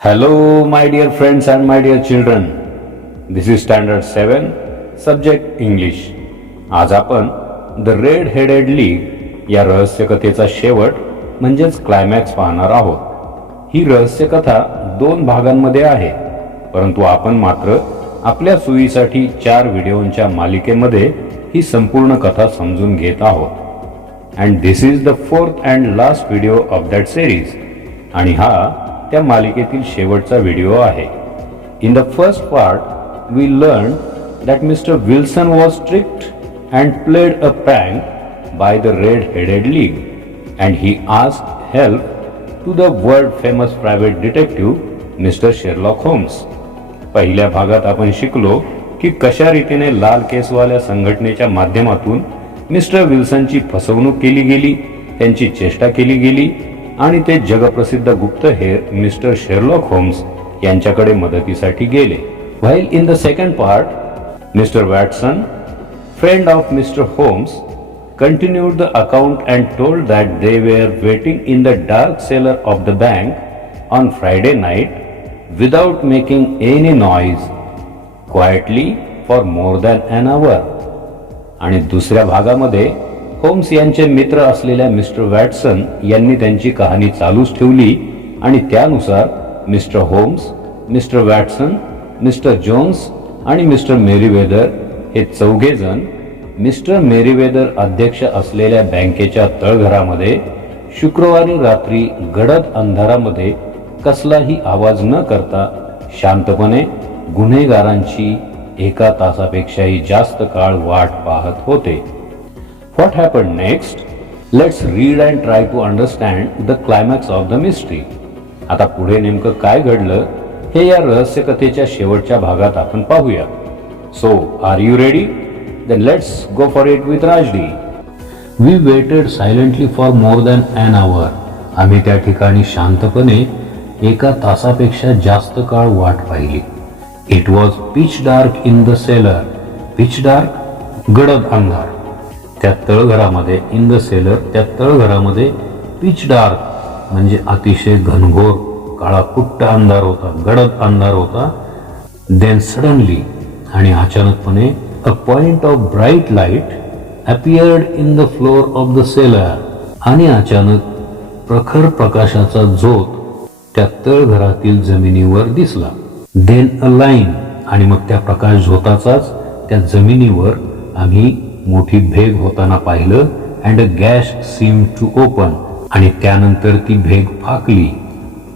Hello, my dear friends and my dear children. This is Standard 7, Subject English. आज आपण the red headed league या रहस्यकथेचा शेवट म्हणजेच climax पाहणार आहोत. ही रहस्यकथा 2 भागांमध्ये आहे, परंतु आपण मात्र आपल्या सोयीसाठी 4 व्हिडिओंच्या मालिकेमध्ये ही संपूर्ण कथा समजून घेत आहोत. And this is the 4th and last video of that series. आणि हा त्या मालिकेतील शेवटचा व्हिडिओ आहे. In the first part we learn that mister Wilson was strict and played a prank by the red headed league and he asked help to the world famous private detective mister Sherlock Holmes. पहिल्या भागात आपण शिकलो की कशा रीतीने लाल केसवाल्या संघटनेच्या माध्यमातून मिस्टर विल्सनची फसवणूक केली गेली, त्यांची चेष्टा केली गेली आणि ते जगप्रसिद्ध गुप्तहेर मिस्टर शेरलॉक होम्स यांच्याकडे मदतीसाठी गेले. While in the second part mister Watson, friend of mister Holmes, continued the account and told that they were waiting in the dark cellar of the bank on Friday night without making any noise, quietly for more than an hour. आणि दुसऱ्या भागामध्ये homes यांचे मित्र असलेल्या mister Watson यांनी त्यांची कहाणी चालूच ठेवली आणि त्यानुसार mister Holmes, mister Watson, mister Jones आणि मिस्टर मेरीवेदर हे 4 जण मिस्टर मेरीवेदर अध्यक्ष असलेल्या बँकेच्या तळघरामध्ये शुक्रवारी रात्री गडद अंधारामध्ये कसलाही आवाज न करता शांतपणे गुन्हेगारांची 1 तासापेक्षाही जास्त काळ वाट पाहत होते. What happened next? Let's read and try to understand the climax of the mystery. आता पुढे नेमकं काय घडलं हे या रहस्यकथेच्या शेवटच्या भागात आपण पाहूया. So, are you ready? Then let's go for it with Rajdi. We waited silently for more than an hour. आम्ही त्या ठिकाणी शांतपणे 1 तासापेक्षा जास्त काळ वाट पाहिली. It was pitch dark in the cellar. Pitch dark, गडद अंधार. त्या तळघरामध्ये, इन द सेलर, त्या तळघरामध्ये पिच डार्क म्हणजे अतिशय घनघोर काळा कुट्ट अंधार होता, गडद अंधार होता. देन सडनली आणि अचानकपणे a point of bright light appeared in the floor of the seller. आणि अचानक प्रखर प्रकाशाचा झोत त्या तळघरातील जमिनीवर दिसला. देन अ लाईन आणि मग त्या प्रकाश झोताचाच त्या जमिनीवर आम्ही मोठी भेग होताना पाहिलं. And a gash seem to open आणि त्यानंतर ती भेग फाकली,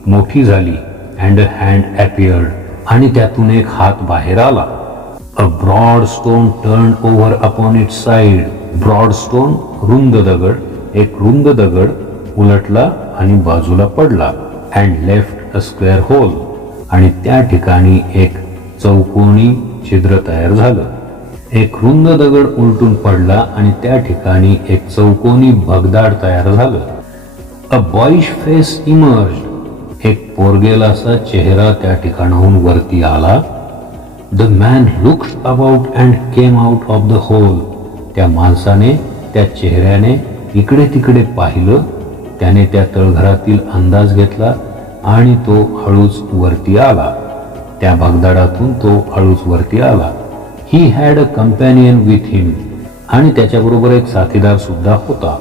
मोठी झाली. अँड अ हँड अपियर्ड आणि त्यातून एक हात बाहेर आला. A broad stone turned over upon its side. Broad stone, रुंद दगड, एक रुंद दगड उलटला आणि बाजूला पडला. And left a square hole आणि त्या ठिकाणी एक चौकोनी छिद्र तयार झालं. एक रुंद दगड उलटून पडला आणि त्या ठिकाणी एक चौकोनी भगदाड तयार झालं. A boyish face emerged. एक पोरगेलासा चेहरा त्या ठिकाणाहून वरती आला. The man looked about and came out of the hole. त्या माणसाने, त्या चेहऱ्याने इकडे तिकडे पाहिलं. त्याने त्या तळघरातील अंदाज घेतला आणि तो हळूच वरती आला. त्या भगदाडातून तो हळूच वरती आला. He had a companion with him. आणि त्याच्याबरोबर एक साथीदार सुद्धा होता.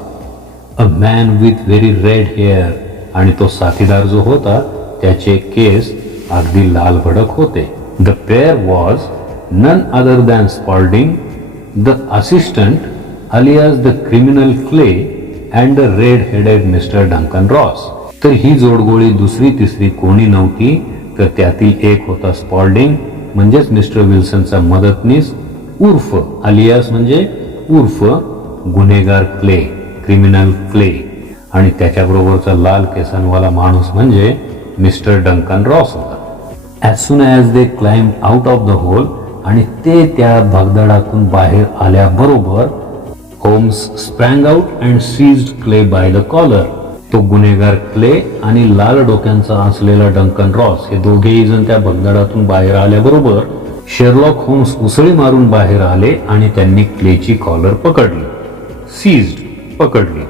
A man with very red hair. आणि तो साथीदार जो होता त्याचे केस अगदी लाल भडक होते. The pair was none other than Spaulding, the assistant, alias the criminal Clay, and the red-headed Mr. Duncan Ross. तर ही जोडगोळी दुसरी तिसरी कोणी नव्हती, तर त्यातील एक होता स्पॉल्डिंग म्हणजेच मिस्टर विल्सनचा मदतनीस, उर्फ अलियास म्हणजे उर्फ गुन्हेगार क्ले, क्रिमिनल क्ले. आणि त्याच्याबरोबरचा लाल केसांवाला माणूस म्हणजे मिस्टर डंकन रॉस होता. As soon as they climb out of the hole आणि ते त्या भगदाडातून बाहेर आल्याबरोबर Holmes sprang out and seized Clay by the collar. तो गुन्हेगार क्ले आणि लाल डोक्यांचा असलेला डंकन रॉस हे दोघेही जण त्या भगदाडातून बाहेर आल्याबरोबर शेरलॉक होम्स उसळी मारून बाहेर आले आणि त्यांनी क्लेची कॉलर पकडली. सीज्ड, पकडली.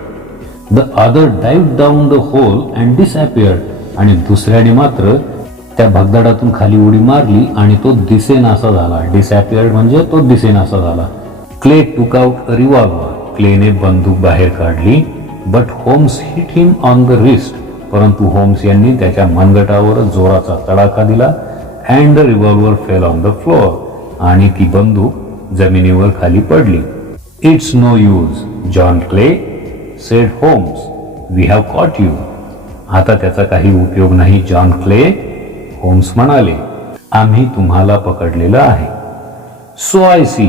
The other dived down the hole and disappeared आणि दुसऱ्याने मात्र त्या भगदाडातून खाली उडी मारली आणि तो दिसेनासा झाला. डिसअपिअर्ड म्हणजे तो दिसेनासा झाला. क्ले टूक आउट अ रिव्हॉल्वर. क्लेने बंदूक बाहेर काढली. But Holmes hit him on the wrist. परंतु होम्स यांनी त्याच्या मनगटावर जोराचा तडाखा दिला. And the revolver fell on the floor. आणि ती बंदूक जमिनीवर खाली पडली. It's no use John Clay said Holmes, we have caught you. आता त्याचा काही उपयोग नाही जॉन क्ले, होम्स म्हणाले, आम्ही तुम्हाला पकडलेलं आहे. So I see,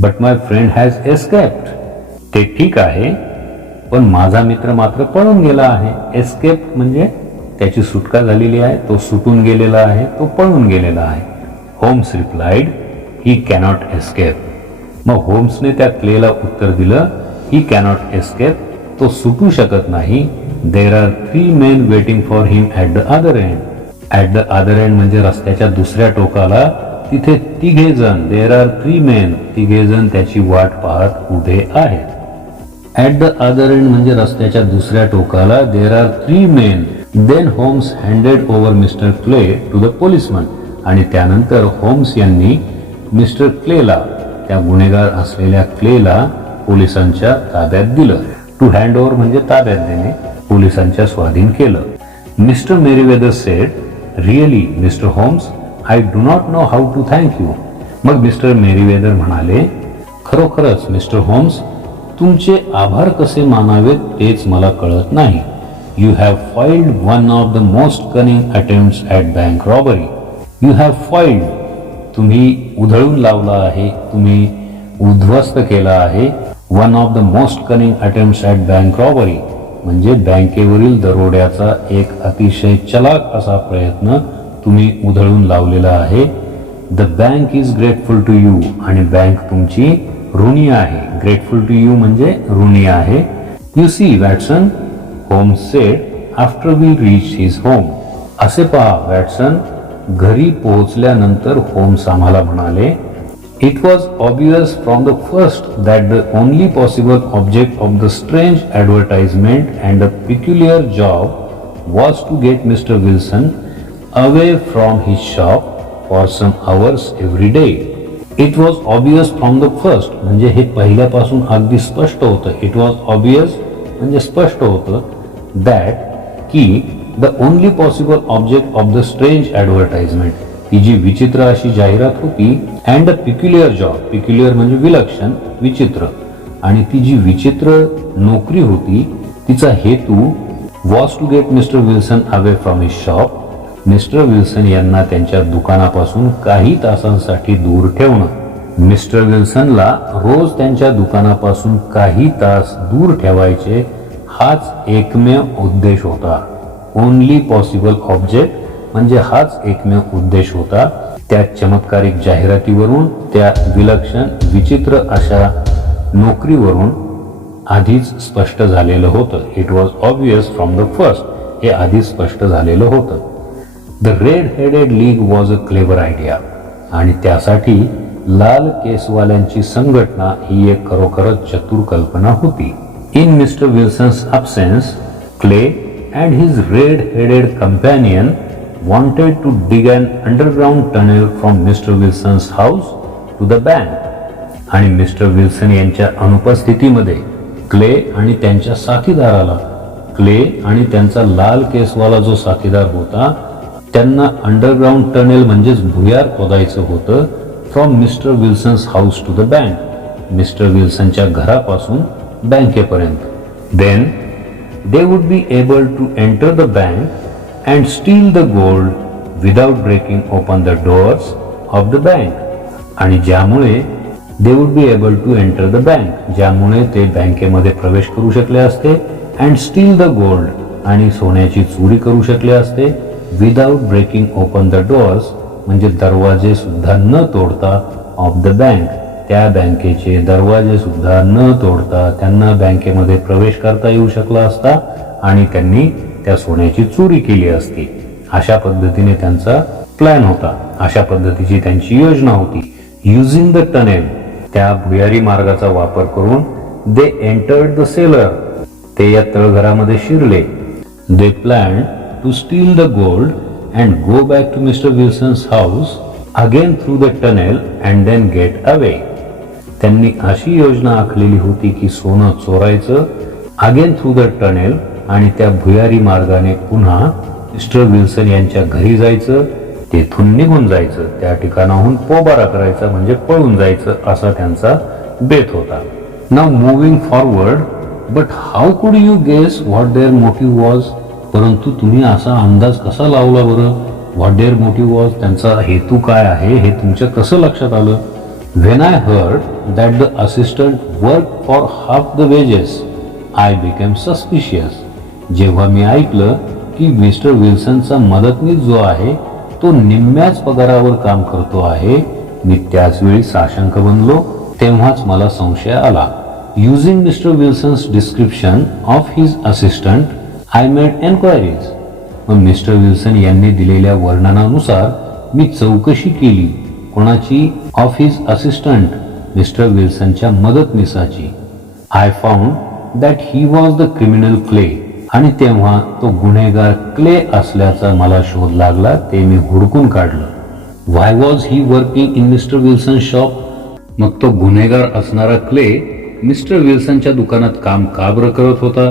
but my friend has escaped. ते ठीक आहे, पण माझा मित्र मात्र पळून गेला आहे. एस्केप म्हणजे त्याची सुटका झालेली आहे, तो सुटून गेलेला आहे, तो पळून गेलेला आहे. Holmes replied, he cannot escape. मग होम्सने त्या क्लेला उत्तर दिलं, ही कॅनॉट एस्केप, तो सुटू शकत नाही. देर are 3 men waiting for him at the other end. At the other end म्हणजे रस्त्याच्या दुसऱ्या टोकाला तिथे 3 जण, देर आर 3 men, 3 जण त्याची वाट पाहत उभे आहेत. ॲट द अदर एंड म्हणजे रस्त्याच्या दुसऱ्या टोकाला there are 3 men. Then Holmes handed over mister Clay to the policeman. आणि त्यानंतर होम्स यांनी मिस्टर क्लेला, त्या गुन्हेगार असलेल्या क्लेला पोलिसांच्या ताब्यात दिलं. टू हँड ओव्हर म्हणजे ताब्यात देणे, पोलिसांच्या स्वाधीन केलं. Mister Merryweather said, really mister Holmes, I do not know how to thank you. मग मिस्टर मेरीवेदर म्हणाले, खरोखरच मिस्टर होम्स, तुमचे आभार कसे मानावेत तेच मला कळत नाही. You have foiled one of the most cunning attempts at bank robbery. You have foiled, तुम्ही उधळून लावला आहे, तुम्ही उद्ध्वस्त केला आहे. One of the most cunning attempts at bank robbery म्हणजे बँकेवरील दरोड्याचा एक अतिशय चलाक असा प्रयत्न तुम्ही उधळून लावलेला आहे. The bank is grateful to you. आणि बँक तुमची ऋणी आहे. ग्रेटफुल टू यू म्हणजे ऋणी आहे. You see Watson, Holmes said after we reach his home. असे पहा वॅटसन, घरी पोहोचल्यानंतर होम्स आम्हाला म्हणाले, It was obvious from the first that the only possible object of the strange advertisement and the peculiar job was to get Mr. Wilson away from his shop for some hours every day. It was obvious from the first म्हणजे हे पहिल्यापासून अगदी स्पष्ट होतं. It was obvious म्हणजे स्पष्ट होतं that की the only possible object of the strange advertisement ही जी विचित्र अशी जाहिरात होती, and a peculiar job, peculiar म्हणजे विलक्षण, विचित्र, आणि ती जी विचित्र नोकरी होती तिचा हेतू was to get mister Wilson away from his shop. Mister Wilson यांना त्यांच्या दुकानापासून काही तासांसाठी दूर ठेवणं. मिस्टर विल्सनला रोज त्यांच्या दुकानापासून काही तास दूर ठेवायचे, हाच एकमेव उद्देश होता. ओनली पॉसिबल ऑब्जेक्ट म्हणजे हाच एकमेव उद्देश होता. त्या चमत्कारिक जाहिरातीवरून, त्या विलक्षण विचित्र अशा नोकरीवरून आधीच स्पष्ट झालेलं होतं. It was obvious from the first, हे आधीच स्पष्ट झालेलं होतं. The red headed League was a clever idea. आणि त्यासाठी लाल केसवाल्यांची संघटना ही एक खरोखरच चतुर कल्पना होती. In mister Wilson's absence, clay and his red headed companion wanted to dig an underground tunnel from Mr. Wilson's house to the bank. आणि मिस्टर विल्सन यांच्या अनुपस्थितीमध्ये क्ले आणि त्यांच्या साथीदाराला, क्ले आणि त्यांचा लाल केसवाला जो साथीदार होता, त्यांना अंडरग्राउंड टनेल म्हणजेच भुयार खोदायचं होतं. From mister Wilson's house to the bank, Mister विल्सनच्या घरापासून बँकेपर्यंत. Then they would be able to enter the bank and steal the gold without breaking open the doors of the bank. आणि ज्यामुळे they would be able to enter the bank, ज्यामुळे ते बँकेमध्ये प्रवेश करू शकले असते. and steal the gold, आणि सोन्याची चोरी करू शकले असते. without breaking open the doors म्हणजे दरवाजे सुद्धा न तोडता of the bank, त्या बँकेचे दरवाजे सुद्धा न तोडता त्यांना बँकेमध्ये प्रवेश करता येऊ शकला असता आणि त्यांनी त्या सोन्याची चोरी केली असती. अशा पद्धतीने त्यांचा प्लॅन होता, अशा पद्धतीची त्यांची योजना होती. युझिंग द टनेल, त्या भुयारी मार्गाचा वापर करून दे एंटर्ड द सेलर, ते या तळघरामध्ये शिरले. They plan to steal the gold and go back to Mr. Wilson's house again through the tunnel and then get away. त्यांनी अशी योजना आखलेली होती की सोनं चोरायचं अगेन थ्रू द टनेल आणि त्या भुयारी मार्गाने पुन्हा मिस्टर विल्सन यांच्या घरी जायचं, तेथून निघून जायचं, त्या ठिकाणाहून पोबारा करायचा म्हणजे पळून जायचं असा त्यांचा बेत होता. Now moving forward, but how could you guess what their motive was? परंतु तुम्ही असा अंदाज कसा लावला बरं? व्हॉट देअर मोटिव्ह वॉज, त्यांचा हेतू काय आहे हे तुमच्या कसं लक्षात आलं? When I heard that the assistant worked for half the wages, I became suspicious. जेव्हा मी ऐकलं की मिस्टर विल्सनचा मदतनीस जो आहे तो निम्म्याच पगारावर काम करतो आहे, मी त्याच वेळी साशंक बनलो. तेव्हाच मला संशय आला. Using Mr. Wilson's description of his assistant, I made enquiries. मग मिस्टर विल्सन यांनी दिलेल्या वर्णनानुसार मी चौकशी केली. कोणाची? ऑफ हिज असिस्टंट, मिस्टर विल्सनच्या मदतनीसाची. I found that he was the criminal Clay. आणि तेव्हा तो गुन्हेगार क्ले असल्याचा मला शोध लागला, ते मी हुडकून काढलं. Why was he working in Mister Wilson shop? मग तो गुन्हेगार असणारा क्ले मिस्टर विल्सनच्या दुकानात काम का बरं करत होता?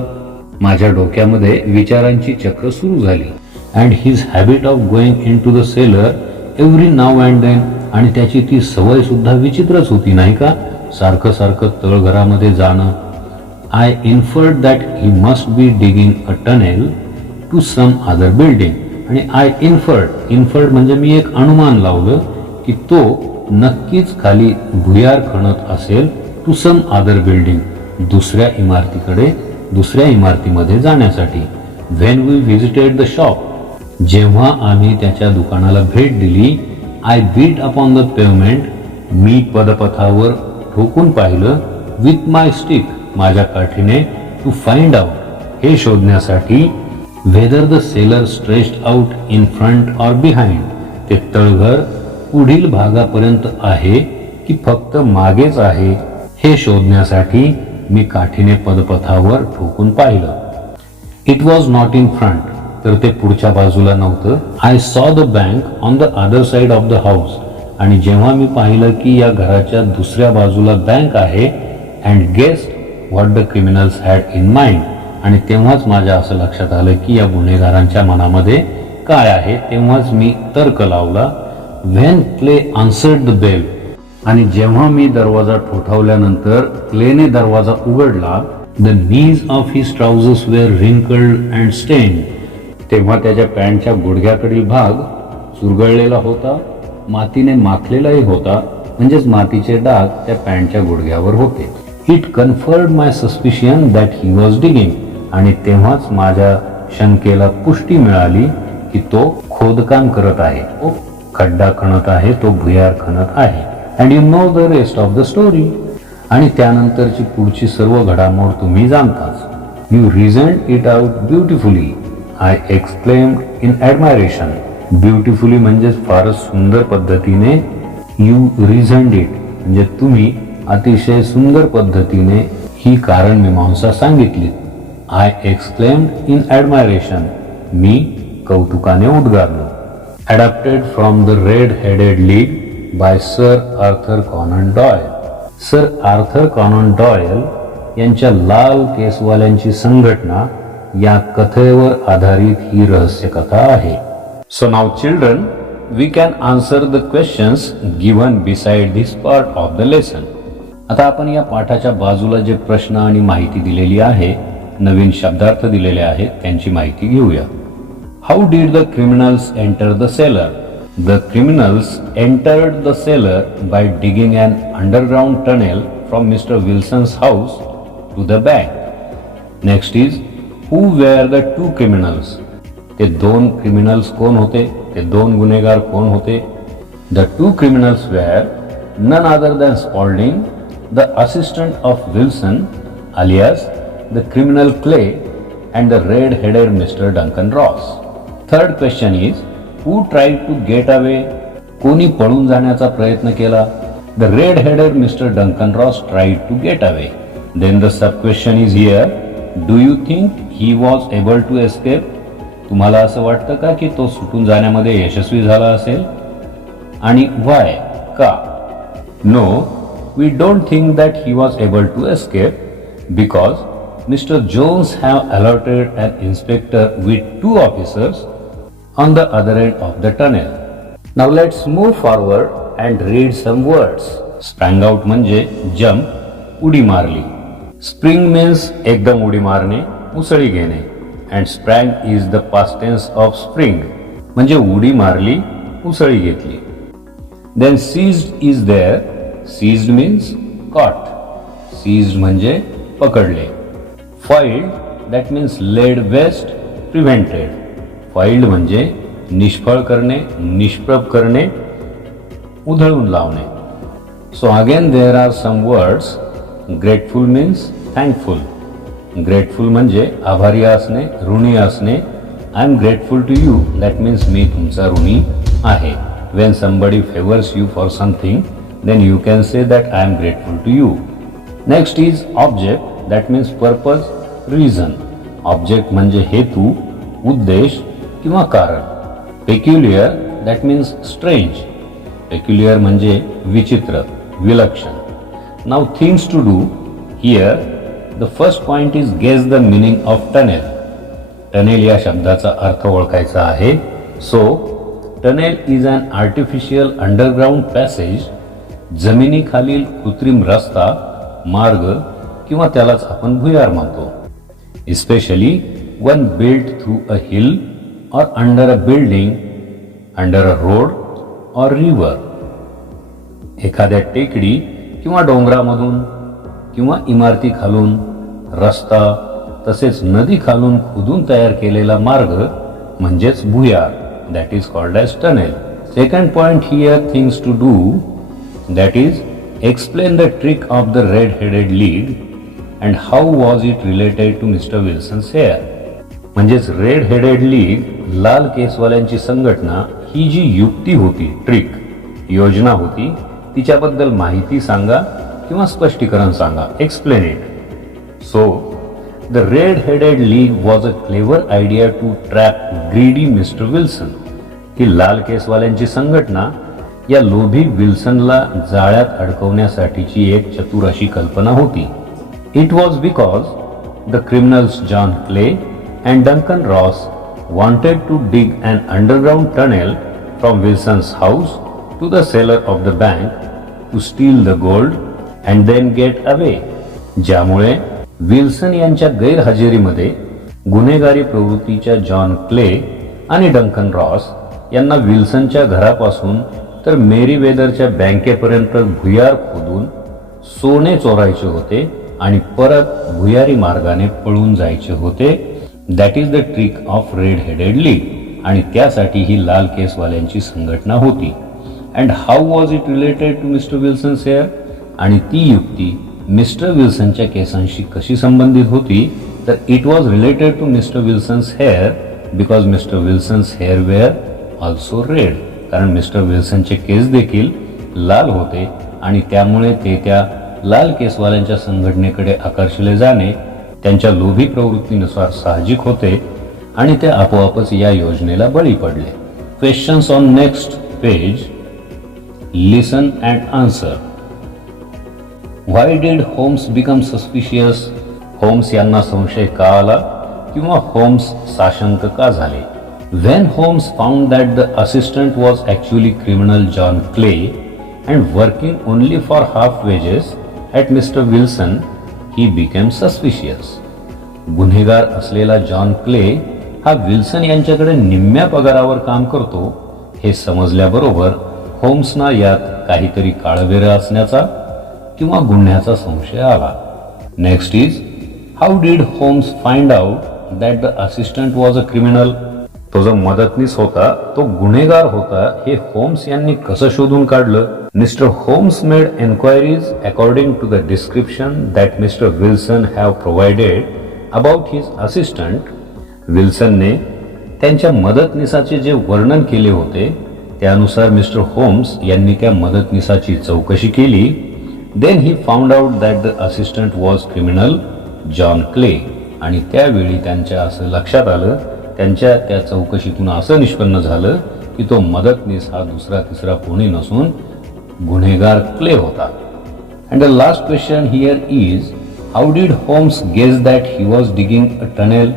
माझ्या डोक्यामध्ये विचारांची चक्र सुरू झाली. And his habit of going into the cellar every now and then, आणि त्याची ती सवय सुद्धा विचित्रच होती नाही का, सारखं सारखं तळघरामध्ये जाणं. I inferred that he must be digging a tunnel to some other building. आणि आय इन्फर्ड म्हणजे मी एक अनुमान लावलं की तो नक्कीच खाली भुयार खणत असेल टू सम अदर बिल्डिंग, दुसऱ्या इमारतीकडे, दुसऱ्या इमारतीमध्ये जाण्यासाठी. When we visited the shop, जेव्हा आम्ही त्याच्या दुकानाला भेट दिली, I beat upon the pavement, मी पदपथावर ठोकून पाहिलं, विथ माय स्टिक, माझ्या काठीने, टू फाइंड आउट, हे शोधण्यासाठी, whether the seller stretched out in front or behind, ते तळघर पुढील भागापर्यंत आहे की फक्त मागेच आहे, हे शोधण्यासाठी मी काठीने पदपथावर ठोकून पाहिलं. It was not in front, तर ते पुढच्या बाजूला नव्हतं. I saw the bank on the other side of the house, आणि जेव्हा मी पाहिलं की या घराच्या दुसऱ्या बाजूला बँक आहे, and guessed what the criminals had in mind, आणि तेव्हाच माझ्या असं लक्षात आलं की या गुन्हेगारांच्या मनामध्ये काय आहे. तेव्हाच मी तर्क लावला. When Clay answered the bell, आणि जेव्हा मी दरवाजा ठोठावल्यानंतर क्लेने दरवाजा उघडला, the knees of his trousers were wrinkled and stained, तेव्हा त्याच्या पॅन्टच्या गुडघ्याकडील भाग चुरगळलेला होता, मातीने माखलेलाही होता, म्हणजेच मातीचे डाग त्या पॅन्टच्या गुडघ्यावर होते. It conferred my suspicion that he was digging, आणि तेव्हाच माझ्या शंकेला पुष्टी मिळाली की तो खोदकाम करत आहे, तो खड्डा खणत आहे, तो भुयार खणत आहे. And you know the rest of the story, आणि त्यानंतरची पुढची सर्व घडामोड तुम्ही जाणताच. You reasoned it out beautifully, I exclaimed in admiration. Beautifully म्हणजेच फारच सुंदर पद्धतीने, यू रिझन्ड इट म्हणजे तुम्ही अतिशय सुंदर पद्धतीने ही कारणमीमांसा सांगितली. आय एक्सक्लेम्ड इन ॲडमायरेशन, मी कौतुकाने उद्गारलो. Adapted from the red headed League by Sir Arthur Conan Doyle. Sir Arthur Conan Doyle यांच्या लाल केसवाल्यांची संघटना या कथेवर आधारित ही रहस्य कथा आहे. So now children, we can answer the questions given beside this part of the lesson. आता आपण या पाठाच्या बाजूला जे प्रश्न आणि माहिती दिलेली आहे, नवीन शब्दार्थ दिलेले आहेत, त्यांची माहिती घेऊया. How did the criminals enter the cellar? The criminals entered the cellar by digging an underground tunnel from mister Wilson's house to the bank. Next is, who were the two criminals? ते दोन criminals कोण होते? ते दोन गुन्हेगार कोण होते? The two criminals were none other than Spalding, the assistant of Wilson alias the criminal Clay, and the red-headed Mr. Duncan Ross. Third question is, who tried to get away? कोणी पळून जाण्याचा प्रयत्न केला? The red-headed Mr. Duncan Ross tried to get away. Then the sub question is here, do you think he was able to escape? तुम्हाला असं वाटतं का की तो सुटून जाण्यामध्ये यशस्वी झाला असेल? आणि व्हाय, का? No, we don't think that he was able to escape because Mr. Jones have alerted an inspector with 2 officers on the other end of the tunnel. Now let's move forward and read some words. Sprang out म्हणजे jump, उडी मारली. Spring means एकदम उडी मारणे, उसळी घेणे. And sprang is the past tense of spring म्हणजे उडी मारली, उसळी घेतली. Then seized is there. Seized means caught. Seized म्हणजे पकडले. Filed, that means laid waste, prevented. Filed म्हणजे निष्फळ करणे, निष्प्रभ करणे, उधळून लावणे. So again there are some words. Grateful means thankful. Grateful म्हणजे आभारी असणे, ऋणी असणे. I am grateful to you, that means मी तुमचा ऋणी आहे. When somebody favors you for something, then you can say that I am grateful to you. Next is object, that means purpose, reason. Object म्हणजे हेतू, उद्देश किंवा कारण. Peculiar, that means strange. Peculiar म्हणजे विचित्र, विलक्षण. Now things to do. Here the first point is guess the meaning of tunnel. Tunnel या शब्दाचा अर्थ ओळखायचा आहे. So tunnel is an artificial underground passage. जमिनीखालील कृत्रिम रस्ता, मार्ग किंवा त्यालाच आपण भुयार म्हणतो. Especially when built through a hill or under a building, under a road or river. एखाद्या टेकडी किंवा डोंगरामधून किंवा इमारती खालून, रस्ता तसेच नदी खालून खोदून तयार केलेला मार्ग म्हणजेच भुयार. That is called as tunnel. Second point here, things to do, that is explain the trick of the red-headed league and how was it related to Mr. Wilson's hair. म्हणजेच रेड हेडेड लीग, लाल केसवाल्यांची संघटना ही जी युक्ती होती, trick, योजना होती, तिच्याबद्दल माहिती सांगा किंवा स्पष्टीकरण सांगा. Explain it. So the red headed League was a clever idea to trap greedy Mister Wilson. ही लाल केसवाल्यांची संघटना या लोभी विल्सनला जाळ्यात अडकवण्यासाठीची एक चतुर अशी कल्पना होती. It was because the criminals John Clay and Duncan Ross wanted to dig an underground tunnel from Wilson's house to the cellar of the bank to steal the gold and then get away. ज्यामुळे Wilson यांच्या गैरहजेरीमध्ये गुन्हेगारी प्रवृत्तीच्या John Clay आणि डंकन Ross यांना विल्सनच्या घरापासून तर मेरीवेदरच्या बँकेपर्यंत भुयार खोदून सोने चोरायचे होते आणि परत भुयारी मार्गाने पळून जायचे होते. That is the trick of red headed league. आणि त्यासाठी ही लाल केसवाल्यांची संघटना होती. And how was it related to mister Wilson's hair. आणि ती युक्ती मिस्टर विल्सनच्या केसांशी कशी संबंधित होती, तर it was related to mister Wilson's hair because mister Wilson's hair were also red. कारण मिस्टर विल्सनचे केस देखील लाल होते आणि त्यामुळे ते त्या लाल केसवाल्यांच्या संघटनेकडे आकर्षले जाणे त्यांच्या लोभी प्रवृत्तीनुसार साहजिक होते आणि ते आपोआपच या योजनेला बळी पडले. Questions on next page. Listen and answer. Why did Holmes become suspicious. Holmes यांना संशय का आला किंवा होम्स साशंक का झाले. When Holmes found that the assistant was actually criminal John Clay and working only for half wages at Mr. Wilson, he became suspicious. गुन्हेगार असलेला जॉन क्ले हा विल्सन यांच्याकडे निम्म्या पगारावर काम करतो हे समजल्याबरोबर होम्सना यात काहीतरी काळवेर असण्याचा किंवा गुन्ह्याचा संशय आला. Next is how did Holmes find out that the assistant was a criminal. तो जो मदतनीस होता तो गुन्हेगार होता हे होम्स यांनी कसं शोधून काढलं. Mister Holmes made enquiries according to the description that mister Wilson have provided about his assistant. विल्सनने त्यांच्या मदतनीसाचे जे वर्णन केले होते त्यानुसार मिस्टर होम्स यांनी त्या मदतनीसाची चौकशी केली. Then he found out that the assistant was criminal John Clay. आणि त्यावेळी त्यांच्या असं लक्षात आलं त्यांच्या त्या चौकशीतून असं निष्पन्न झालं की तो मदतनीस हा दुसरा तिसरा कोणी नसून गुन्हेगार क्ले होता. And the last question here is, how did Holmes guess that he was digging a tunnel?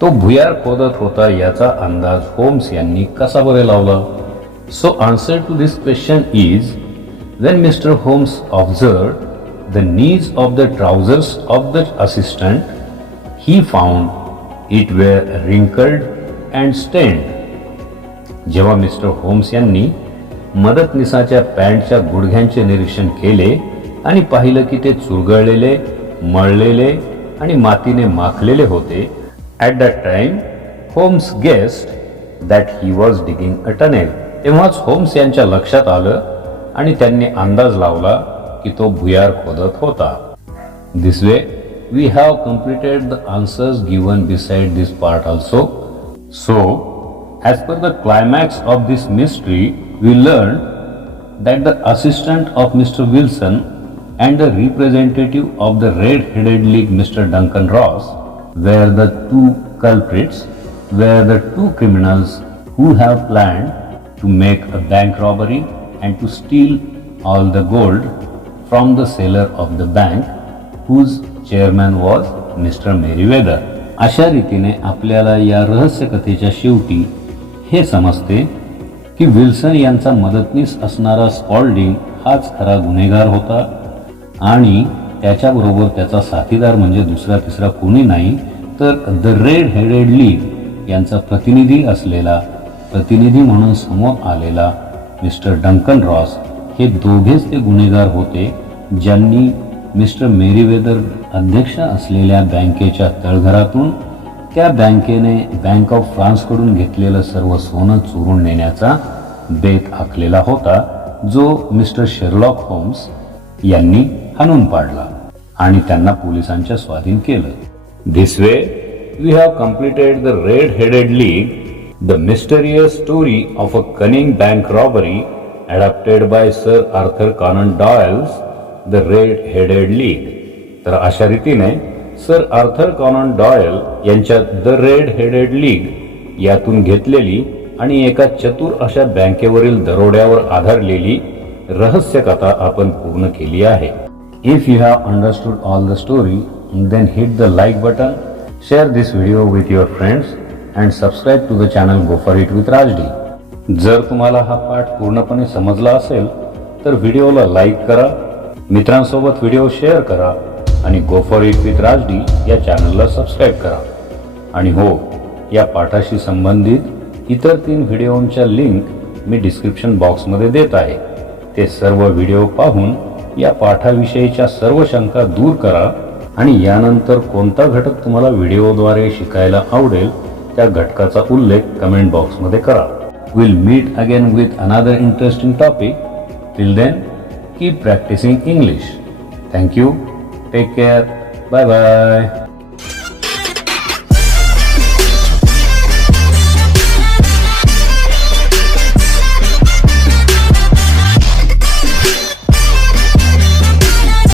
तो भुयार खोदत होता याचा अंदाज होम्स यांनी कसा बरे लावला? So answer to this question is, when Mr. Holmes observed the knees of the trousers of the assistant, he found it were wrinkled and stained. जेव्हा मिस्टर होम्स यांनी मदतनीसाच्या पॅन्टच्या गुडघ्यांचे निरीक्षण केले आणि पाहिलं की ते चुरगळलेले, मळलेले आणि मातीने माखलेले होते, at that time Holmes guessed that he was digging a tunnel. तेव्हाच होम्स यांच्या लक्षात आलं आणि त्यांनी अंदाज लावला की तो भुयार खोदत होता. This way we have completed the answers given beside this part also. So as per the climax of this mystery we learn that the assistant of mister Wilson and the representative of the Red-Headed League, Mr. Duncan Ross, were the two culprits, were the two criminals who have planned to make a bank robbery and to steal all the gold from the cellar of the bank, whose chairman was Mr. Merriweather. अशा रीतीने आपल्याला या रहस्य कथेच्या शेवटी हे समजते की विल्सन यांचा मदतनीस असणारा स्पॉल्डिंग हाच खरा गुन्हेगार होता आणि त्याच्याबरोबर त्याचा साथीदार म्हणजे दुसरा तिसरा कोणी नाही तर द रेड हेडेड लीग यांचा प्रतिनिधी असलेला, प्रतिनिधी म्हणून समोर आलेला मिस्टर डंकन रॉस हे दोघेच ते गुन्हेगार होते ज्यांनी मिस्टर मेरीवेदर अध्यक्ष असलेल्या बँकेच्या तळघरातून त्या बँकेने बँक ऑफ फ्रान्सकडून घेतलेलं सर्व सोनं चोरून नेण्याचा बेत आखलेला होता, जो मिस्टर शेरलॉक होम्स यांनी हाणून पाडला आणि त्यांना पोलिसांच्या स्वाधीन केलं. This way we have completed the red headed League, the mysterious story of a cunning bank robbery adapted by Sir Arthur Conan Doyle's the red headed League. तर अशा रीतीने सर आर्थर कॉनन डॉयल यांच्या the red headed League यातून घेतलेली आणि एका चतुर अशा बँकेवरील दरोड्यावर आधारलेली रहस्य कथा आपण पूर्ण केली आहे. If you have understood all the story, then hit the like button, share this video with your friends and subscribe to the channel Go For It with Rajdi. जर तुम्हाला हा पाठ पूर्णपणे समजला असेल तर व्हिडिओला लाईक करा, मित्रांसोबत व्हिडिओ शेअर करा आणि गो फॉर इट विथ राजडी या चॅनलला सबस्क्राईब करा. आणि हो, या पाठाशी संबंधित इतर 3 व्हिडिओंच्या लिंक मी डिस्क्रिप्शन बॉक्समध्ये देत आहे. ते सर्व व्हिडिओ पाहून या पाठाविषयीच्या सर्व शंका दूर करा आणि यानंतर कोणता घटक तुम्हाला व्हिडिओद्वारे शिकायला आवडेल त्या घटकाचा उल्लेख कमेंट बॉक्समध्ये करा. We'll meet again with another interesting topic. Till then, keep practicing English. Thank you. Take care. Bye bye.